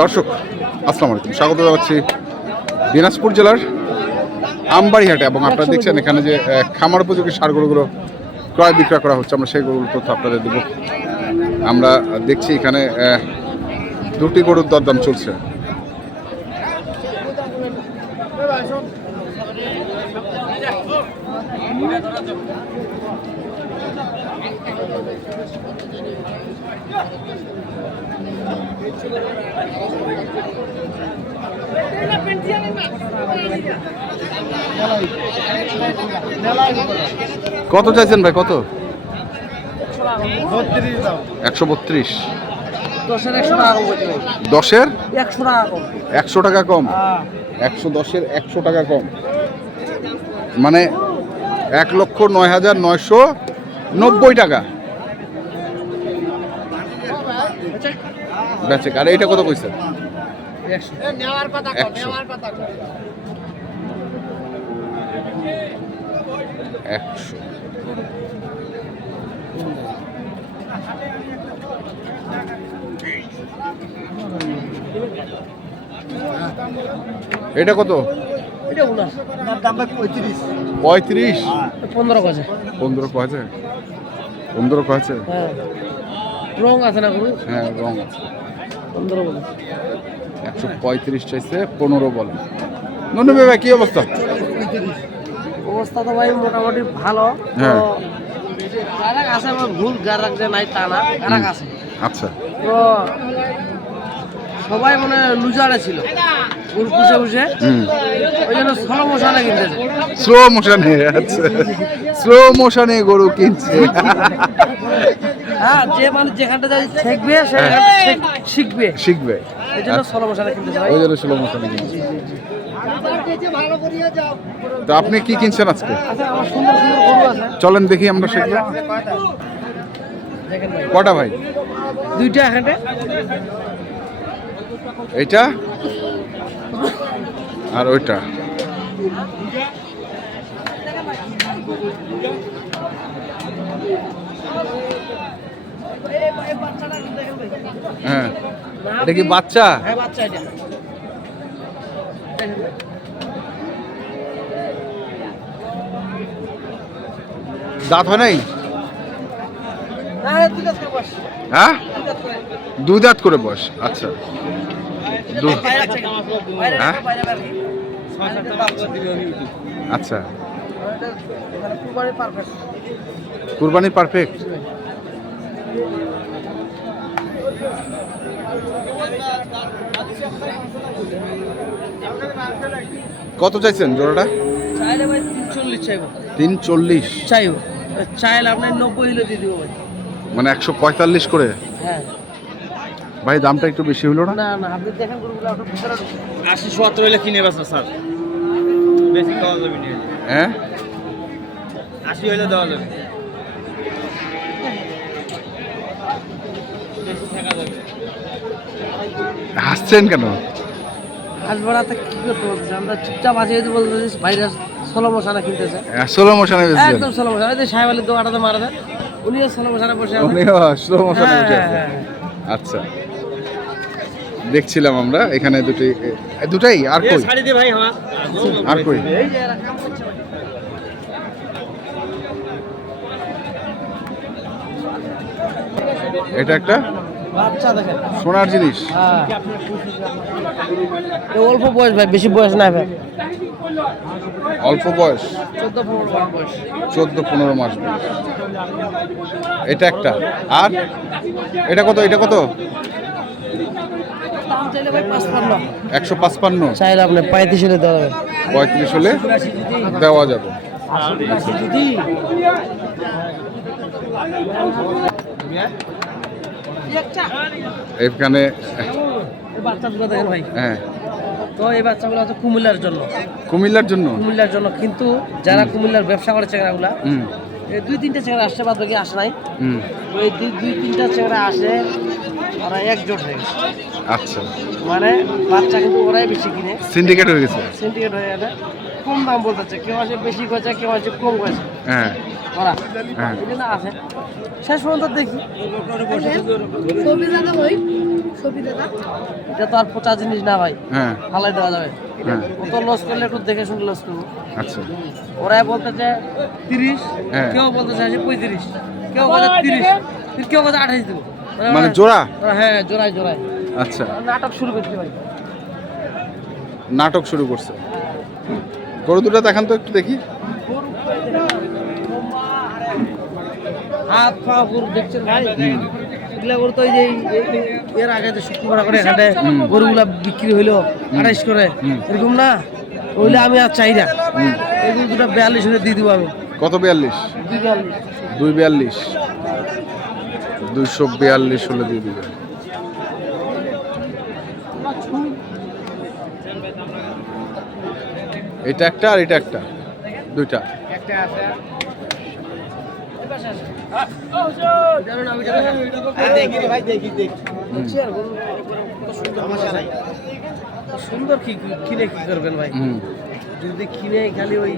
দর্শক আসসালামু আলাইকুম। স্বাগত জানাচ্ছি দিনাজপুর জেলার আমবাড়িহাটে এবং আপনারা দেখছেন এখানে যে খামার উপযোগী সার গরুগুলো ক্রয় বিক্রয় করা হচ্ছে। আমরা সেই গরুর তথ্য আপনাদের দেবো। আমরা দেখছি এখানে দুটি গরুর দরদাম চলছে। কত চাইছেন ভাই কত? একশো বত্রিশ। দশের একশো টাকা কম? হ্যাঁ। একশো দশের একশো টাকা কম। মানে এক লক্ষ নয় হাজার নয়শো নব্বই টাকা। বেচে, আর এইটা কত কইছে একশো। এটা কত? এটা উনাশ দাম ভাই পঁয়ত্রিশ। পঁয়ত্রিশ? পনেরো কাছে পনেরো কয়েছে পনেরো কয়েছে হ্যাঁ। রং আছে না হ্যাঁ রং আছে। পনেরো বলে। একশো পঁয়ত্রিশ চাইছে পনেরো বলে। নন্দু ভাই কি অবস্থা? অবস্থা তো ভাই মোটামুটি ভালো। হ্যাঁ। গারাক আছে আমার ভুল গারাক যে নাই তা না গারাক আছে। আচ্ছা। তো সবাই মানে লুজারে ছিল। ফুল পুষে পুষে। ওই জন্য কিনতেছে। স্লো মোশনে আচ্ছা। স্লো মোশনে গরু কিনছে। হ্যাঁ যে মানে যেখানটা যাই শিখবে সেখানটা শিখবে। শিখবে। এই জন্য ষোলো মশালা কিনতেছে ওই জন্য স্লো মোশনে কিনছে। তো আপনি কি কিনছেন আজকে? আচ্ছা চলেন দেখি আমরা শিখব। কটা ভাই? দুইটা এখানে এইটা আর ওইটা। হ্যাঁ। এটা কি বাচ্চা? হ্যাঁ। দাঁত হয় নাই। হ্যাঁ? দুই দাঁত করে বস আচ্ছা। আচ্ছা কুরবানির perfect। কুরবানি পারফেক্ট। কত চাইছেন জোড়াটা? চাইলে ভাই চল্লিশ চাইব। তিন চল্লিশ চাইব। চাইলে আপনার নব্বই হলে দিয়ে দিব ভাই। মানে একশো পঁয়তাল্লিশ করে? হ্যাঁ। ভাই দামটা একটু বেশি হলো না? না না আপনি দেখেন গরুগুলো। আশি হলে কিনে বেচা স্যার। বেশি যাবে না। হ্যাঁ? আশি হলে দেওয়া যাবে। হাসছেন কেন? বেড়াতে কি করতে বলতেছে? আমরা চুপচাপ আছি যদি বলতেছি বাইরে ষোলো মশানা কিনতেছে। ষোলো মোশনে বেশি একদম ষোলো মশানা। ওই যে সাহেব আলীর দোকানটাতে মারা দেন উনিও ষোলো মশানা বসে। ষোলো মোশনে হ্যাঁ, বসে হ্যাঁ, আচ্ছা। দেখছিলাম আমরা এখানে দুটি দুটাই আর কই? আর কই। এটা একটা? সোনার জিনিস। হ্যাঁ। অল্প বয়স ভাই বেশি বয়স না ভাই। অল্প বয়স? চোদ্দ পনেরো বয়স। চোদ্দ পনেরো মাস বয়স। এটা একটা। আর? এটা কত? এটা কত দাম চাইলে ভাই পাঁচ পান্ন একশো পাঁচপান্ন? চাইলে আপনি পঁয়ত্রিশ হলে দেওয়া যাবে। পঁয়ত্রিশ হলে দেওয়া যাবে। এখানে এই বাচ্চাগুলো দেখেন ভাই। হ্যাঁ। তো এই বাচ্চাগুলো হচ্ছে কুমিল্লার জন্য। কুমিল্লার জন্য? কুমিল্লার জন্য। কিন্তু যারা কুমিল্লার ব্যবসা করে চেংড়াগুলা হুম। এই দুই তিনটা চেংড়া আসছে বাদ বাকি আসে নাই। হুম। ওই দুই দুই তিনটা চেংড়া আসে ওরা একজোট হয়ে গেছে। আচ্ছা। মানে বাচ্চা কিন্তু ওরাই বেশি কিনে। সিন্ডিকেট হয়ে গেছে? সিন্ডিকেট হয়ে গেছে। কম দাম বলতেছে কেউ আছে বেশি করেছে কেউ আছে কম করেছে হ্যাঁ। ওরা। হ্যাঁ। আছে। শেষ পর্যন্ত দেখি। এটা তো আর পচা জিনিস না ভাই। হ্যাঁ। দেওয়া যাবে। হ্যাঁ। ও তো লস করলে একটু দেখে শুনে লস করব। আচ্ছা। ওরাই বলতেছে তিরিশ হ্যাঁ। কেউ বলতেছে পঁয়ত্রিশ কেউ বলে তিরিশ কেউ বলছে আঠাশ দেবো। মানে জোড়া? হ্যাঁ জোড়ায় জোড়ায়। আচ্ছা। নাটক শুরু করছি ভাই। নাটক শুরু করছে। গরু দুটো দেখান তো একটু দেখি। হাত পা গরু দেখছেন ভাই? এগুলা গরু তো এই যে এর আগে যে শুক্রবার করে এখানে গরুগুলা বিক্রি হইল আড়াইশ করে। এরকম না? ওইলে আমি আর চাই না। এগুলো দুটো বিয়াল্লিশ হলে দিয়ে দিব আমি। কত বিয়াল্লিশ? দুই বিয়াল্লিশ। দুই বিয়াল্লিশ। দুইশো বিয়াল্লিশ হলে দিয়ে দিবে এটা একটা আর এটা একটা। দুইটা। সুন্দর কি কিনে কি করবেন ভাই? যদি কিনে খালি ওই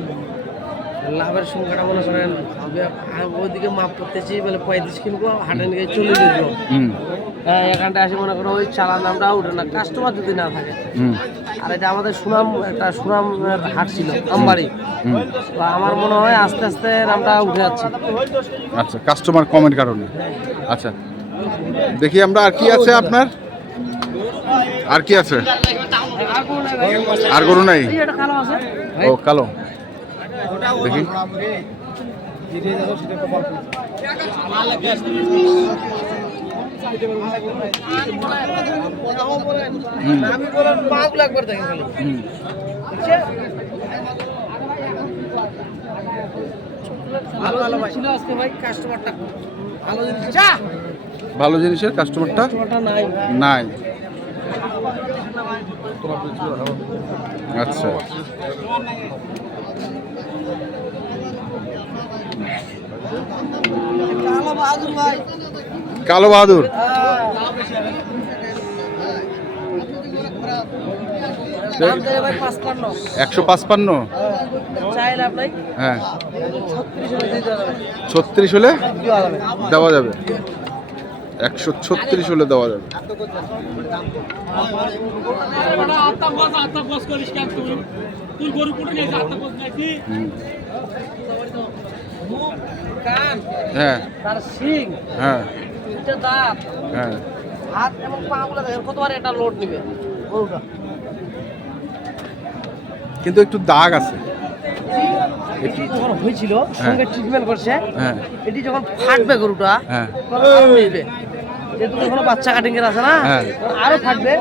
লাভের সংখ্যাটা মনে করেন ওইদিকে মাপ করতেছি বলে পঁয়ত্রিশ কিনবো হাটে নিয়ে চলে যেত হুম। হ্যাঁ এখানটা আসে মনে করো ওই চালার নামটা উঠে না কাস্টমার যদি না থাকে। আর এটা আমাদের সুনাম একটা সুনাম হাট ছিল আমবাড়ি। তো আমার মনে হয় আস্তে আস্তে নামটা উঠে যাচ্ছে। আচ্ছা কাস্টমার কমের কারণে আচ্ছা দেখি আমরা আর কি আছে আপনার? আর কি আছে? আর। গরু নাই? ও কালো। দেখি? ভালো জিনিসের কাস্টমারটা কাস্টমারটা নাই নাই। আচ্ছা। কালো বাহাদুর একশো পাঁচপান্ন চাই লাভ নাই হ্যাঁ। ছত্রিশ হলে দেওয়া যাবে। ছত্রিশ হলে দেওয়া যাবে। দেওয়া যাবে একশো ছত্রিশ হলে দেওয়া যাবে হুম। কান হ্যাঁ। তার সিং হ্যাঁ। দাঁত হ্যাঁ। হাত এবং পাগুলো দেখেন কতবার এটা লোড নিবে গরুটা কিন্তু একটু দাগ আছে। এটি যখন হয়েছিল সঙ্গে ট্রিটমেন্ট করছে হ্যাঁ। এটি যখন ফাটবে গরুটা হ্যাঁ। তখন যেহেতু এখনও বাচ্চা কাটিং এর আছে না হ্যাঁ। আরও ফাটবে।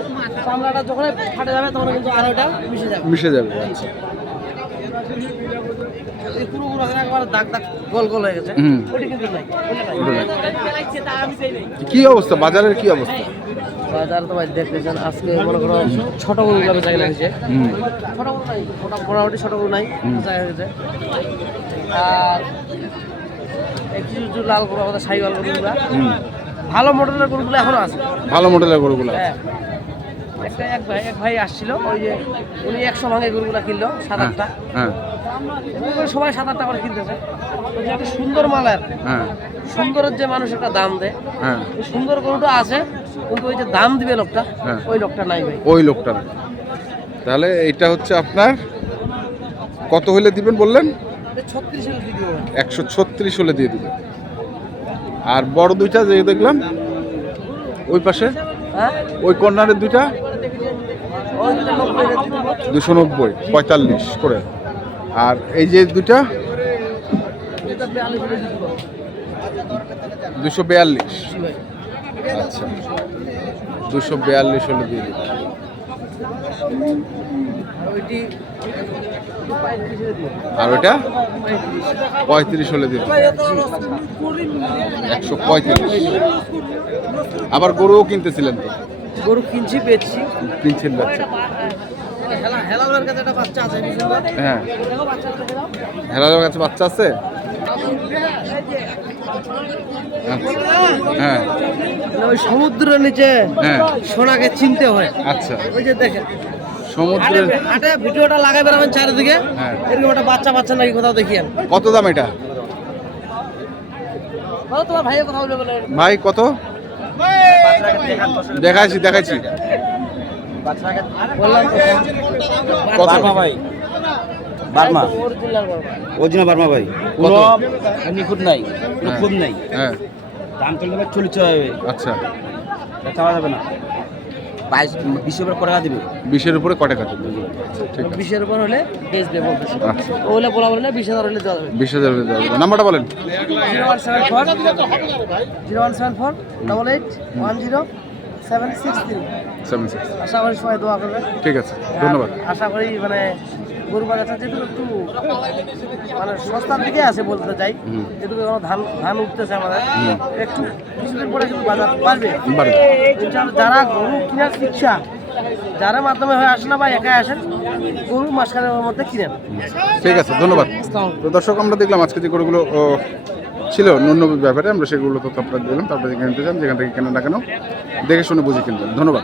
চামড়াটা যখন ফাটে যাবে তখন কিন্তু আরও এটা মিশে যাবে। মিশে যাবে আচ্ছা। এই পুরো গরু একবার দাগ দাগ গোল গোল হয়ে গেছে। হুম। কিন্তু নাই ওটা ওটা নাই। কি অবস্থা? বাজারের কি অবস্থা? বাজার তো ভাই দেখতেছেন আজকে মনে করো ছোট বেচা কেনা হয়েছে। ছোট গরু নাই মোটা- মোটামুটি ছোট গরু নাই। বেচা হয়েছে। আর কিছু কিছু লাল গরু আমাদের সাইওয়াল গরুগুলা ভালো মডেলের গরুগুলো এখনও আছে। ভালো মডেলের গরুগুলো হ্যাঁ। একটা এক ভাই এক ভাই আসছিল ওই যে উনি একশো ভাঙে গরুগুলা কিনলো সাত আটটা। হ্যাঁ সবাই সাত আটটা করে কিনতেছে। ওই একটা সুন্দর মালের হ্যাঁ। সুন্দরের যে মানুষ একটা দাম দেয় হ্যাঁ। সুন্দর গরুটা আছে কিন্তু ওই যে দাম দিবে লোকটা হ্যাঁ। ওই লোকটা নাই ভাই। ওই লোকটা তাহলে এটা হচ্ছে আপনার কত হলে দিবেন বললেন। একশো ছত্রিশ হলে দিয়ে দিবেন। আর বড় দুইটা যে দেখলাম ওই পাশে? হ্যাঁ? ওই কর্নারের দুইটা ওই দুটো নব্বই হাজার দিয়ে দিবো দুশো নব্বই, পঁয়তাল্লিশ করে। আর এই যে দিবো দুশো বিয়াল্লিশ। আচ্ছা দুশো বিয়াল্লিশ হলে দিয়ে দিবেন আর ওইটি পঁয়ত্রিশ হলে ভাই একশো পঁয়ত্রিশ। আবার গরুও কিনতেছিলেন তো? গরু কিনছি বেচছি। কিনছেন না হেলালের কাছে একটা বাচ্চা আছে হ্যাঁ। দাও। হেলালের কাছে বাচ্চা আছে? আচ্ছা। হ্যাঁ। ওই সমুদ্রের নিচে হ্যাঁ। সোনাকে চিনতে হয়। আচ্ছা। ওই যে দেখেন। সমুদ্রের হাটে হাটে ভিডিওটা লাগাই বেড়াবেন চারিদিকে। হ্যাঁ। এরকম একটা বাচ্চা বাচ্চা নাকি কোথাও দেখিয়েন। কত দাম এটা? তোমার কথা ভাই কত? দেখাইছি দেখাইছি। বার্মা ভাই। বার্মা। অরিজিনাল বার্মা ভাই। কোনো নিখুঁত নাই কোনো খুদ নাই। হ্যাঁ। দাম চললে ভাই চল্লিশ হবে। আচ্ছা। চাওয়া যাবে না। বাইশ বিশের উপরে কটাকা দিবে বিশের উপরে ক টাকা দেবে ঠিক আছে। বিশের উপর হলে বেচবে বলতেছে ও ওগুলো বলা বলে বিশ হাজার হলে দেওয়া যাবে। বিশ হাজার হলে দেওয়া যাবে। নাম্বারটা বলেন। Zero one seven four zero one seven four double eight one zero seven six three. Seven six আশা করি সবাই দোয়া করবে ঠিক আছে ধন্যবাদ। আশা করি মানে গরু বাজারটা যেহেতু একটু মানে সস্তার দিকে আছে বলতে চাই এখন ধান ধান উঠতেছে আমাদের। একটু কিছুদিন পরে কিন্তু বাজার বাড়বে। যারা গরু কেনার ইচ্ছা যারা মাধ্যমে হয়ে আসে না বা একাই আসেন গরু মাসখানের মধ্যে কিনেন। ঠিক আছে ধন্যবাদ। তো দর্শক আমরা দেখলাম আজকে যে গরুগুলো ছিল ন্যূন ব্যাপারে আমরা সেগুলো তো আপনার দিলাম। তারপরে যেখানে চান যেখান থেকে কেনেন না কেন দেখে শুনে বুঝে কিনবেন। ধন্যবাদ।